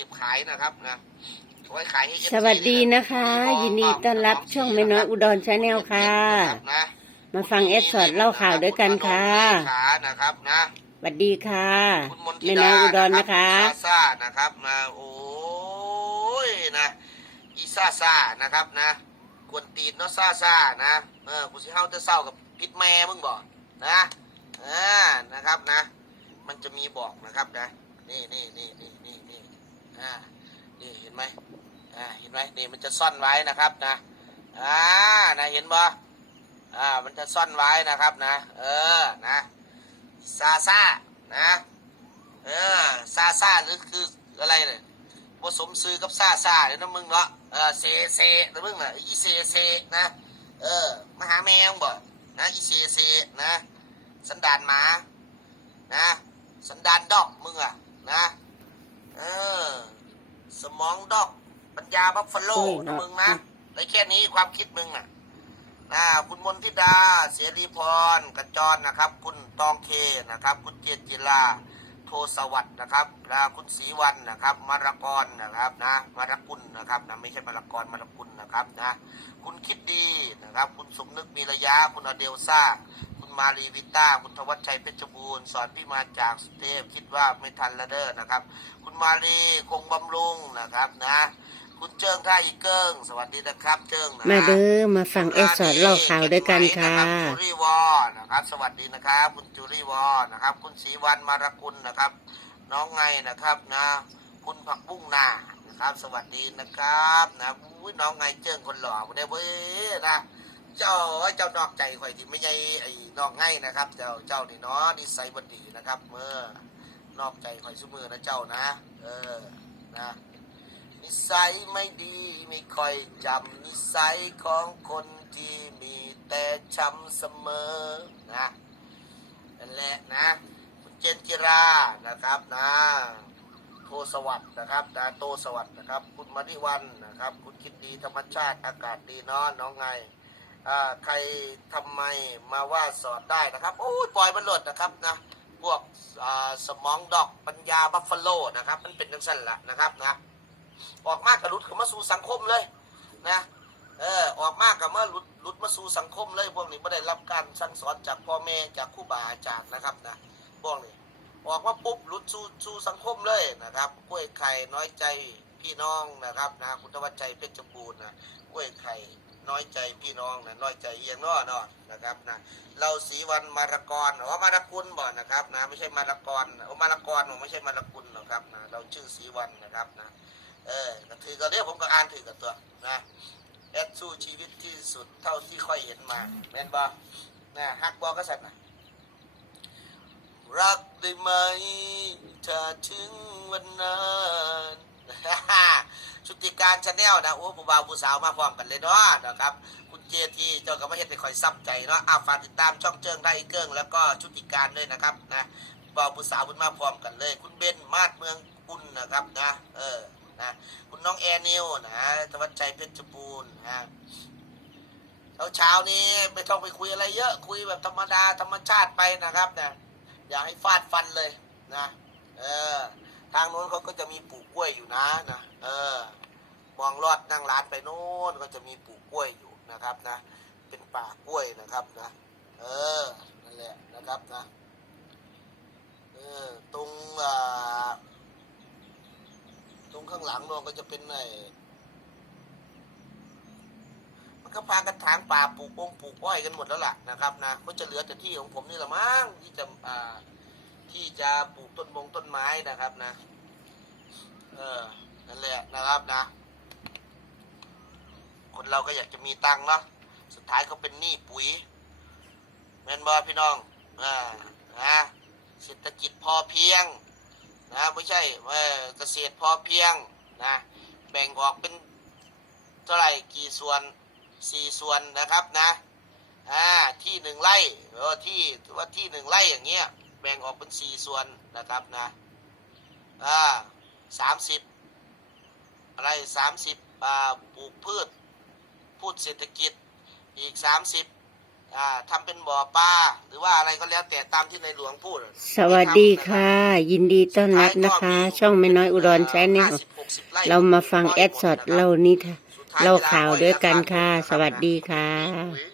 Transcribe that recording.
ก็บขายนะครับนะไว้ขายให้ FC สวัสดีนะคะ ยินดีต้อนรับช่องแม่น้อยอุดรชาแนลค่ะนะมาฟังเอสสอดเล่าข่าวด้วยกันค่ะณขานะครับนะ สวัสดีค่ะคุณมนทิแม่ดาน้อยอุดรนะคะ ซาซ่านะครับนะโอ้ยนะอีซาซานะครับนะกวนตีนเนาะซาซานะเออกูสิเฮาจะเศร้ากับพิษแม่มึงบอกนะอ่านะครับนะ มันจะมีบอกนะครับนะนี่นี่นี่นี่นี่นี่ อ่านี่เห็นไหมอ่าเห็นไหมนี่มันจะซ่อนไว้นะครับนะอ่านะเห็นบ่อ่ามันจะซ่อนไว้นะครับนะ เออนะซาซานะเออซาซาหรือคืออะไรเนี่ยผสมซื้อกับซาซาเลยนะมึงเนาะเออเซเซนะมึงน่ะอีเซเซนะเออมาหาแมวบ่นะอีเซเซนะสันดานหมานะสันดานดอกมึงอะนะ เออ สมองดอกปัญญาบัฟฟาโลอุ้ยนะนะมึงนะได้แค่นี้ความคิดมึงน่ะนะคุณมนทิดา เสรีพรกระจรนะครับ คุณตองเคนะครับ คุณเจนจิลาโทสวัสดิ์นะครับนะคุณศรีวันนะครับ มารกรนะครับนะมารกุลนะครับนะไม่ใช่มารกรมารกุลนะครับนะ คุณคิดดีนะครับ คุณสมนึกมีระยะ คุณอเดลซ่าคุณ มารีวิต้า คุณธวัชชัยเพชรบูรณ์ สอนพี่มาจากสุเทพคิดว่าไม่ทันละเด้อนะครับ คุณมารีคงบำรุงนะครับนะ คุณเจิงท่าอีเกิงสวัสดีนะครับ เจิงนะมาเด้อมาฟังเอสสอดเล่าข่าวด้วยกันค่ะจูรี่วอนะครับ สวัสดีนะครับ คุณจูรี่วอนะครับ คุณศรีวันมารกุลนะครับ น้องไงนะครับนะ คุณผักบุ้งนานะครับ สวัสดีนะครับนะอุ้ยน้องไงเจิงคนหล่อมาได้เว้ยนะ เจ้าเจ้านอกใจข่อยที่ไม่ใช่ไอ้นอกไงนะครับ เจ้าเจ้านี่เนาะนิสัยบดีนะครับ เมื่อนอกใจข่อยซุมือนะเจ้านะ เออนะนิสัยไม่ดีไม่ค่อยจำนิสัยของคนที่มีแต่ช้ำเสมอนะนั่นแหละนะคุณเจนจิรานะครับนะโทสวัสด์นะครับนะโตสวัสด์นะครับ คุณมริวันนะครับ คุณคิดดีธรรมชาติอากาศดีเนาะน้องไง อ่าใครทำไมมาว่าสอดได้นะครับโอ้ยปล่อยมันหลดนะครับนะพวกอ่าสมองดอกปัญญาบัฟฟาโลนะครับ มันเป็นจังสั้นละนะครับนะออกมากกับหลุดเข้ามาสู่สังคมเลยนะเออออกมากกับมาหลุดหลุดมาสู่สังคมเลยพวกนี้ไม่ได้รับการสั่งสอนจากพ่อแม่จากครูบาอาจารย์นะครับนะพวกนี้ออกมาปุ๊บหลุดสู่สู่สังคมเลยนะครับกล้วยไข่น้อยใจพี่น้องนะครับนะคุณธวัชชัยเพชรบูรณ์นะกล้วยไข่ น้อยใจพี่น้องนะน้อยใจเอียงน้อเนาะนะครับนะเราสีวันมารกรอ๋อมารกุลบ่นะครับนะไม่ใช่มารกรโอ้มารกรผมไม่ใช่มารกุลหรอกครับนะเราชื่อสีวันนะครับนะเออถือก็เรียกผมก็อ่านถือกับตัวนะแอดสู้ชีวิตที่สุดเท่าที่ค่อยเห็นมาแม่นบ่นะฮักบอกก็สัตว์นะรักได้ไหมถ้าถึงวันนั้น ชุติการชาแนลนะโอ้ผู้บ่าวผู้สาวมาพร้อมกันเลยเนาะนะครับ คุณเจทีเจ้าก็ไมาเฮ็ดให้คอยซับใจเนาะอ้าวฝากติดตามช่องเจิงได้เกิ้งแล้วก็ชุติการด้วยนะครับนะบ่าวผู้สาวคุณมาพร้อมกันเลย คุณเบนมาดเมืองกุลนะครับนะ เออนะคุณน้องแอร์นิวนะธวัชชัยเพชรบูรณ์นะเช้าเช้าๆนี้ไม่ต้องไปคุยอะไรเยอะคุยแบบธรรมดาธรรมชาติไปนะครับนะอย่าให้ฟาดฟันเลยนะ เออ ทางโน้นเขาก็จะมีปลูกกล้วยอยู่นะนะเออมองลอดนั่งร้านไปโน้นก็จะมีปลูกกล้วยอยู่นะครับนะ เป็นป่ากล้วยนะครับนะ เออนั่นแหละนะครับนะเออตรงอ่าตรงข้างหลังโนนก็จะเป็นไอมันก็พากันถางป่าปลูกปงปลูกอ้อยกันหมดแล้วล่ะนะครับนะก็จะเหลือแต่ที่ของผมนี่แหละมั้งที่จะอ่า ที่จะปลูกต้นมงต้นไม้นะครับนะ เออ นั่นแหละนะครับนะ คนเราก็อยากจะมีตังค์เนาะ สุดท้ายก็เป็นหนี้ปุ๋ยแมนบอพี่น้อง อ่า นะเศรษฐกิจพอเพียง นะไม่ใช่เออเกษตรพอเพียงนะ แบ่งออกเป็นเท่าไหร่กี่ส่วนสี่ส่วนนะครับนะ อ่า ที่หนึ่งไร่เออที่ว่าที่หนึ่งไร่อย่างเงี้ย แบ่งออกเป็นสี่ส่วนนะครับนะอ่าสามสิบอะไรสามสิบอ่าปลูกพืชพืชเศรษฐกิจอีกสามสิบอ่าทำเป็นบ่อปลาหรือว่าอะไรก็แล้วแต่ตามที่ในหลวงพูดสวัสดีค่ะ ยินดีต้อนรับนะคะ ช่องแม่น้อยอุดรแชนแนล50-60ไร่เรามาฟังแอดสดร้ยหมเล่านิทานสุดท้ยเล่าวลข่าวปล่อด้วยกันราาค่ะปุ๊บสวัสดีค่ะปุ๋ย